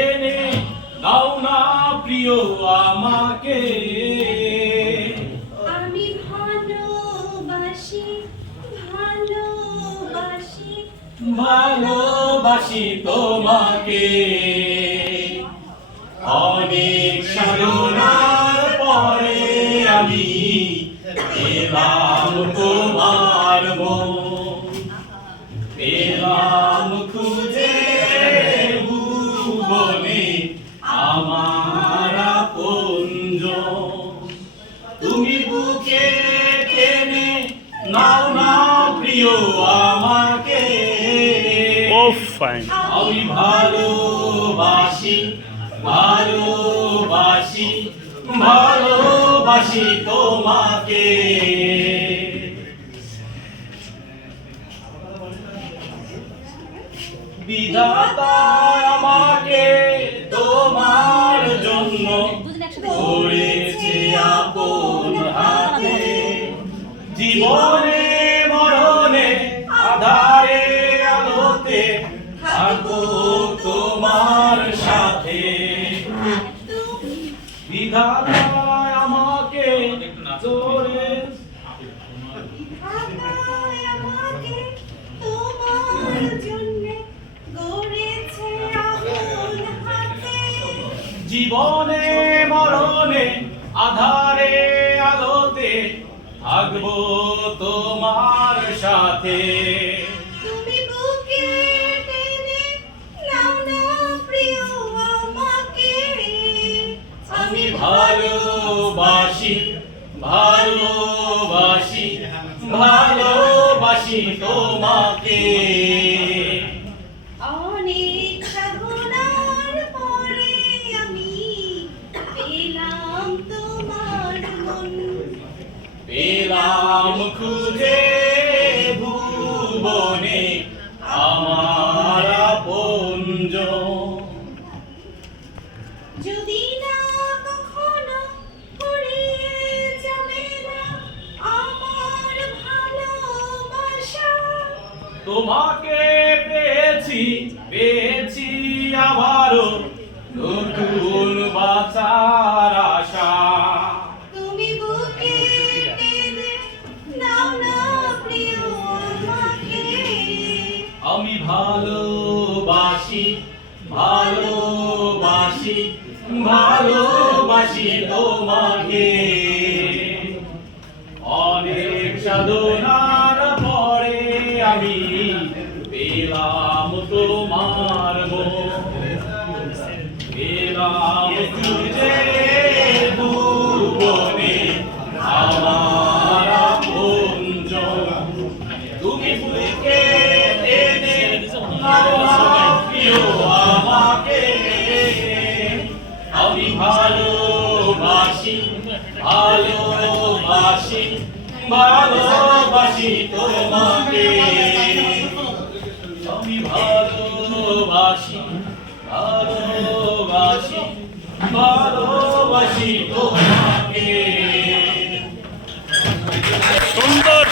টেনে নাও না প্রিয় আমাকে। আমি ভালোবাসি ভালোবাসি ভালোবাসি তোমাকে। অনেক সাধনার পরে আমি পেলাম তোমার মন, পেলাম খুঁজে ভুবনে আমার আপনজন। তুমি বুকে টেনে নাও না প্রিয় আমাকে। আমি ভালোবাসি ভালোবাসি ভালোবাসি তোমাকে। বিধাতা আমাকে তোমার জন্য করেছে আপন হাতে। জীবনে মরণে আধারে আলোতে থাকবো তোমার সাথে। বিধাতা আমাকে জোরে জীবনে মরণে আধারে আলোতে থাকবো তোমার সাথে। তুমি বুকে টেনে নাও না প্রিয় আমাকে। আমি ভালোবাসি ভালোবাসি ভালোবাসি তোমাকে। অনেক সাধনার পরে আমি পেলাম তোমার মন, পেলাম খুঁজে ভুবনে আমার আপনজন। যদি না কখনো ফুরিয়ে যাবে না আমার ভালোবাসা। তোমাকে পেয়েছি পেয়েছি আবারও নতুন বাঁচার আশা। তুমি বুকে টেনে নাও না প্রিয় আমাকে। আমি ভালোবাসি ভালোবাসি ভালোবাসি তোমাকে। অনেক সাধনার পরে আমি পেলাম তোমার মন, পেলাম খুঁজে ভুবনে আমার আপনজন। তুমি বুকে টেনে নাও না প্রিয় আমাকে। আমি ভালোবাসি ভালোবাসি ভালোবাসি তোমাকে। আমি ভালোবাসি ভালোবাসি